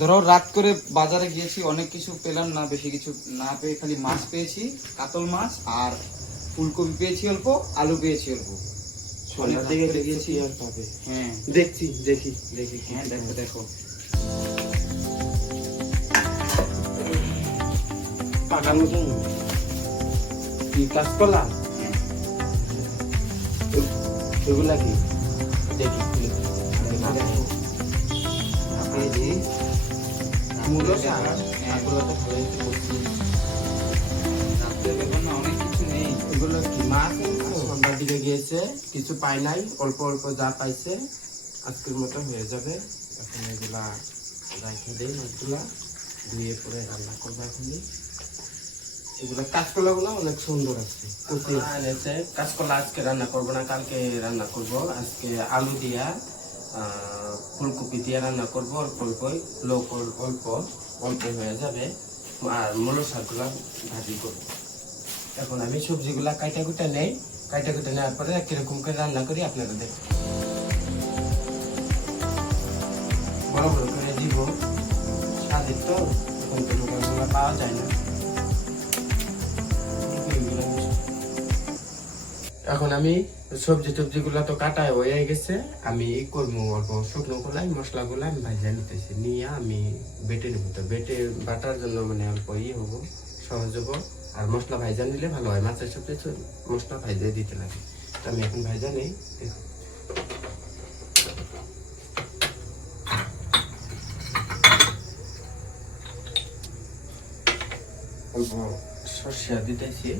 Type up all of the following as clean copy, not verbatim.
ধরো রাত করে বাজারে গিয়েছি, অনেক কিছু পেলাম না, বেশি কিছু না পেয়ে খালি মাছ পেয়েছি, কাতল মাছ আর ফুলকপি পেয়েছি অল্প, আলু পেয়েছি অল্প। সন্ধ্যার দিকে গিয়েছি আর পাবে। হ্যাঁ দেখছি, দেখি দেখি। হ্যাঁ দেখো দেখো পাকানো জন্য কি কাঁচকলা হ্যাঁ এগুলা কি দেখি খুলে পেয়েছি মূলো শাক হ্যাঁ। এগুলো তো হয়েছে করছি। রাত্রে দেখো না অনেক কিছু নেই। এগুলো কি মাছ সন্ধ্যার দিকে গিয়েছে, কিছু পাই নাই, অল্প অল্প যা পাইছে আজকের মতো হয়ে যাবে। এখন এগুলা রেখে দেই, মাছগুলা ধুয়ে পরে রান্না করবো এখনই। এগুলো কাঁচকলা গুলো অনেক সুন্দর আছে, এনেছে কাঁচকলা আজকে রান্না করবো না, কালকে রান্না করব। আজকে আলু দিয়া ফুলকপি দিয়ে রান্না করবো, অল্প অল্প লোক অল্প অল্প হয়ে যাবে। আর মূলো শাকগুলা ভাজি করবো। এখন আমি সবজিগুলা কাইটা কুটা নেই, কাইটা কুটা নেওয়ার পরে কিরকম করে রান্না করি আপনারা দেখুন। বড় বড় করে দিব, স্বাদের তো এখন তো দোকানগুলো পাওয়া যায় না। এখন আমি সবজি টবজিগুলা তো কাটায় হয়ে গেছে, আমি করবো অল্প শুকনো গুলাই মশলাগুলা আমি ভাজা নিতেছি, নিয়ে আমি বেটে নেবো। তো বেটে বাটার জন্য মানে অল্প হবো, সহজ হবো। আর মশলা ভাইজা নিলে ভালো হয়, মাছের সাথে মশলা ভাইজা দিতে লাগে। তো আমি এখন ভাইজা নেই, দেখো অল্প সর্ষা দিতেছি।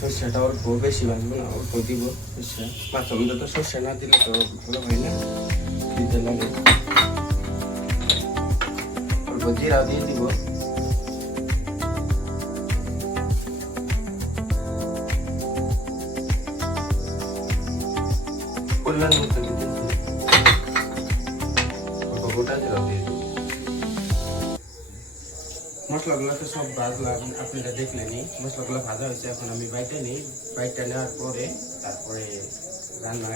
সর্ষাটা অল্প, বেশি ভাজবো না, অল্প দিব সর্ষা। মাছ মধ্যে তো সর্ষা না দিলে তো ভালো হয় না, দিতে লাগে। অল্প জিরা দিয়ে দিব, পরিমাণ মতো দিতেছি। অল্প গোটা জিরা দিয়ে দিব। মশলাগুলো তো সব ভাজলাম, আপনারা দেখলেনি মশলাগুলো ভাজা হয়েছে। এখন আমি বাইটা নিই, বাইটা নেওয়ার পরে তারপরে রান্না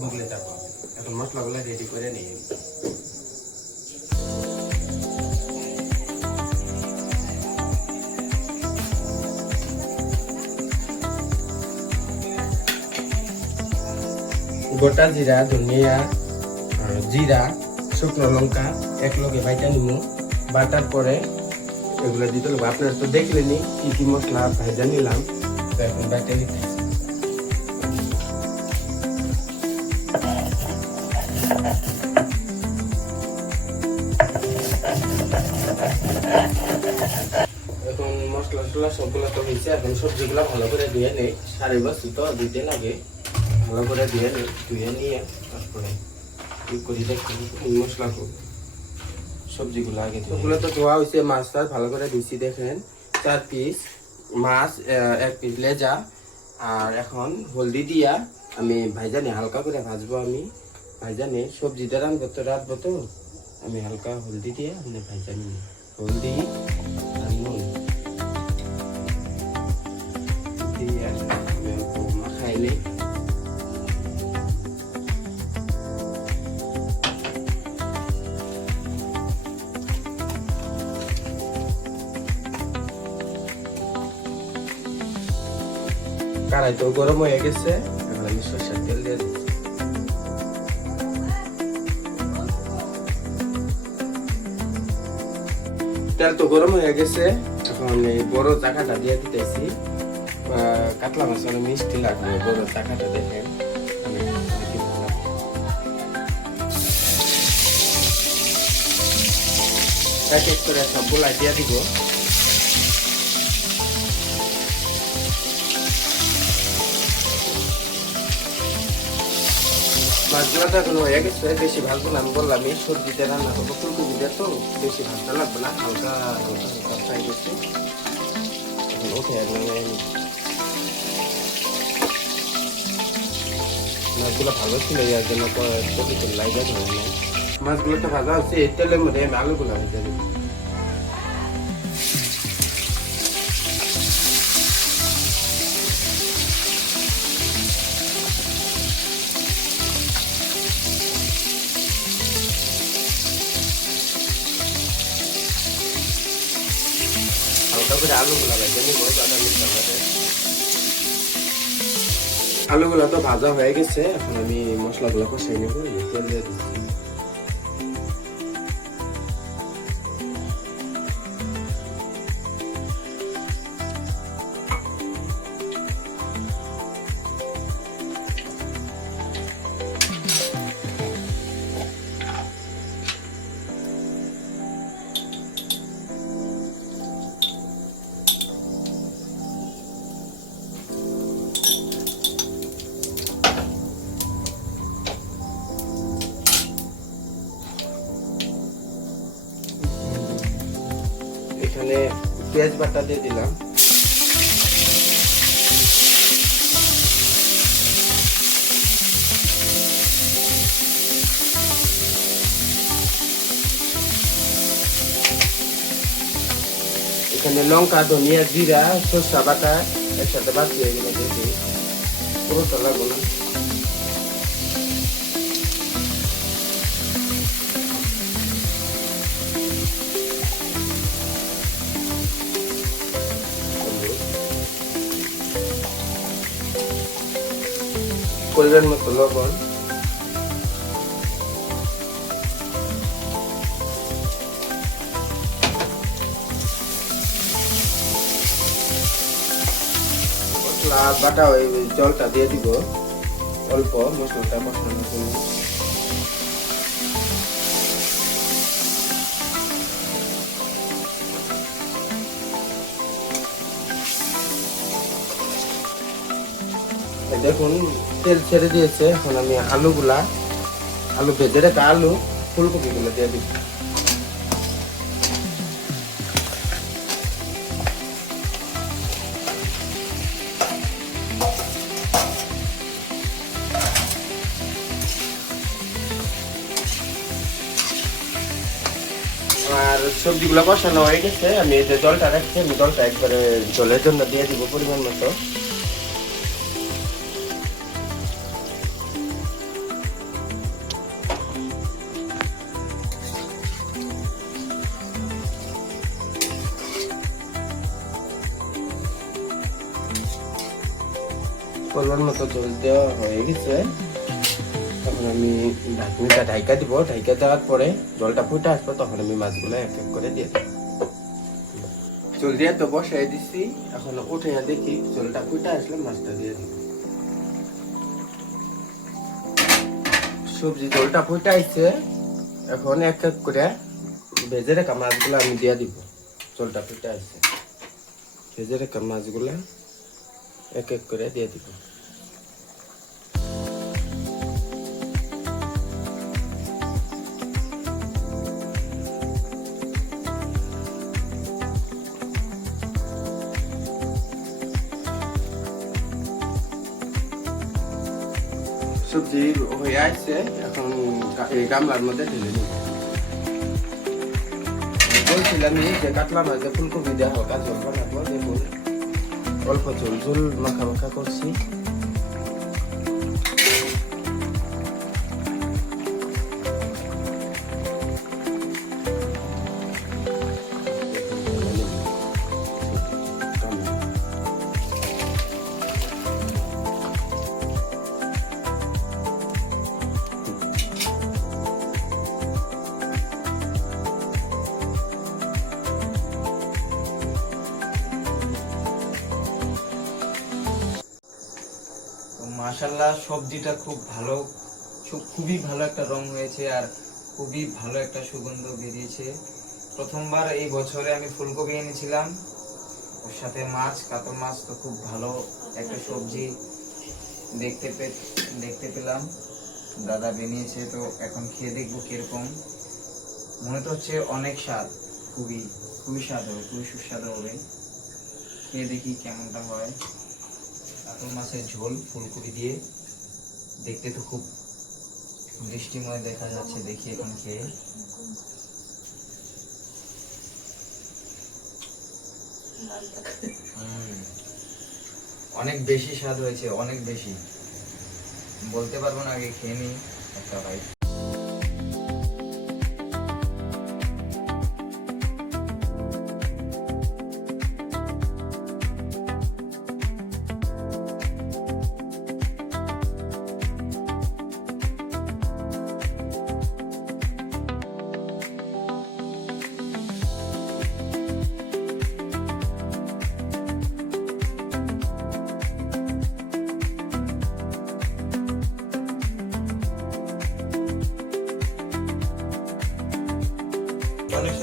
বগলে যাবো। এখন মশলাগুলো রেডি করে নিই। গোটা জিরা, ধনিয়া, জিরা, শুকনো লঙ্কা একলগে বাইটা নিব। বাটার পরে এগুলো দিতে হবে। আপনারা তো দেখলেনি কি কি মশলা ভাজা নিলাম, তো এখন বাইটা নিতে। এখন মশলা টসলা সবগুলো তো হয়েছে, এখন সবজিগুলো ভালো করে ধুয়ে নেই। সারি বস্তু তো দিতে লাগে, ভালো করে ধুয়ে নেই। ধুয়ে নিয়ে তারপরে কি করি দেখুন মশলা সবজিগুলো আগে ওগুলো তো ধোয়া হয়েছে। মাছটা ভালো করে ধুইছি, দেখেন 4 পিস মাছ, 1 পিস লেজা। আর এখন হলদি দিয়া আমি ভাইজা নিয়ে হালকা করে ভাজবো। আমি ভাইজা নিয়ে সবজিটা রাখবো তো আমি হালকা হলদি দিয়ে আমি ভাইজা নিই। হলদি আর নুন দিয়ে আমি অল্প মাখাই নিই। কড়াই তো গরম হয়ে গেছে, এখন আমি সরষের তেল দিয়ে দিচ্ছি। তেল তো গরম হয়ে গেছে, এখন এই বড় চাকাটা দিয়ে দিতেছি। কাতলা মাছ অনেক মিষ্টি লাগবে, বড় চাকাটা দেখেন এক এক করে সবগুলা দিয়ে দিব। মাছগুলো তো এখন হয়ে গেছে, বেশি ভাজবো না। আমি বললাম এই সবজিতে রান্না করবো, ফুলকপি দিয়ে তো বেশি ভাজতে লাগবে না, হালকা হালকা হালকা ফ্রাই করছি। এখন ওঠে মাছগুলো ভালো ছিল, এর জন্য পবিত্র লাইগা ধরে না। মাছগুলো তো ভাজা হচ্ছে, এই তেলের মধ্যে আমি আলুগুলো ভেজে দিই। করে আলুগুলা ভেজে নিব বাদাম মিশা করে। আলুগুলা তো ভাজা হয়ে গেছে, এখন আমি মশলাগুলো কষিয়ে নেব। তেল দিয়ে দিচ্ছি। এখানে পেঁয়াজ বাটা দিয়ে দিলাম। এখানে লঙ্কা, ধনিয়া, জিরা, সরষা বাটা একসাথে বাটি হয়ে গেলে দেখি পুরোটা লাগবো না। পরিমাণ মতো লবণ, মশলা বাটা ওই জলটা দিয়ে দিব অল্প, মশলাটা কষানোর জন্য। দেখুন তেল ছেড়ে দিয়েছে। এখন আমি আলু ভেজে রাখা আলু, ফুলকপি গুলো দিয়ে দিব। আর সবজিগুলো কষানো হয়ে গেছে। আমি এই যে জলটা রাখছি, আমি জলটা একবারে জলের জন্য দিয়ে দিব পরিমাণ মতো। পরিমাণ মতো জল দেওয়া হয়ে গেছে। তখন আমি ঢাকনিটা ঢাইকা দিব। ঢাইকা দেওয়ার পরে জলটা ফুটে আসবে, তখন আমি মাছগুলো এক এক করে দিয়ে দেবো। জল দিয়ে তো বসাই দিচ্ছি, এখন উঠে দেখি জলটা ফুটে আসলে মাছটা দিয়ে দিব। সবজি জলটা ফুটে আসছে, এখন এক এক করে ভেজে রাখা মাছগুলো আমি দিয়ে দিব। জলটা ফুটে আসছে, ভেজে রাখা মাছগুলো এক এক করে দিয়ে দিব। সবজি হয়ে আসছে, এখন এই গামলার মধ্যে ঢেলে নিব। বলছিলাম যে কাতলা মাছে ফুলকপি দেওয়া হালকা ঝোল বানাবো। দেখুন অল্প ঝোল ঝোল মাখা মাখা করছি। মাশাআল্লাহ সবজিটা খুব ভালো, খুবই ভালো একটা রং হয়েছে আর খুবই ভালো একটা সুগন্ধ বেরিয়েছে। প্রথমবার এই বছরে আমি ফুলকপি এনেছিলাম, ওর সাথে মাছ, কাতল মাছ, তো খুব ভালো একটা সবজি দেখতে পেলাম। দাদা বানিয়েছে, তো এখন খেয়ে দেখবো কিরকম। মনে তো হচ্ছে অনেক স্বাদ, খুবই খুবই স্বাদ হবে, খুবই সুস্বাদু হবে। খেয়ে দেখি কেমনটা হয়। কাতল মাছের ঝোল ফুলকপি দিয়ে দেখতে তো খুব দৃষ্টিময় দেখা যাচ্ছে। দেখি এখন খেয়ে। অনেক বেশি স্বাদ হয়েছে, অনেক বেশি, বলতে পারবো না। আগে খেয়ে নি একটা ভাই।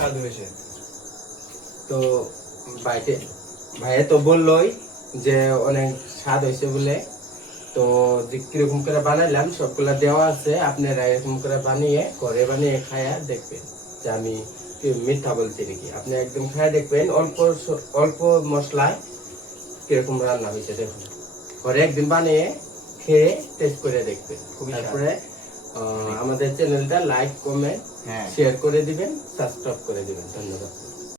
স্বাদ হয়েছে। তো ভাইয়া তো বললোই যে অনেক স্বাদ হয়েছে বলে। তো যে কিরকম করে বানাইলাম সবগুলা দেওয়া আছে, আপনারা এরকম করে বানিয়ে ঘরে বানিয়ে খায়া দেখবেন যে আমি কি মিথ্যা বলছি নাকি। আপনি একদম খায়া দেখবেন অল্প মশলায় কিরকম রান্না হয়েছে দেখুন। ঘরে একদিন বানিয়ে খেয়ে টেস্ট করে দেখবেন। খুবই তারপরে আমাদের চ্যানেলটা লাইক কমেন্ট হ্যাঁ শেয়ার করে দিবেন, সাবস্ক্রাইব করে দিবেন। ধন্যবাদ।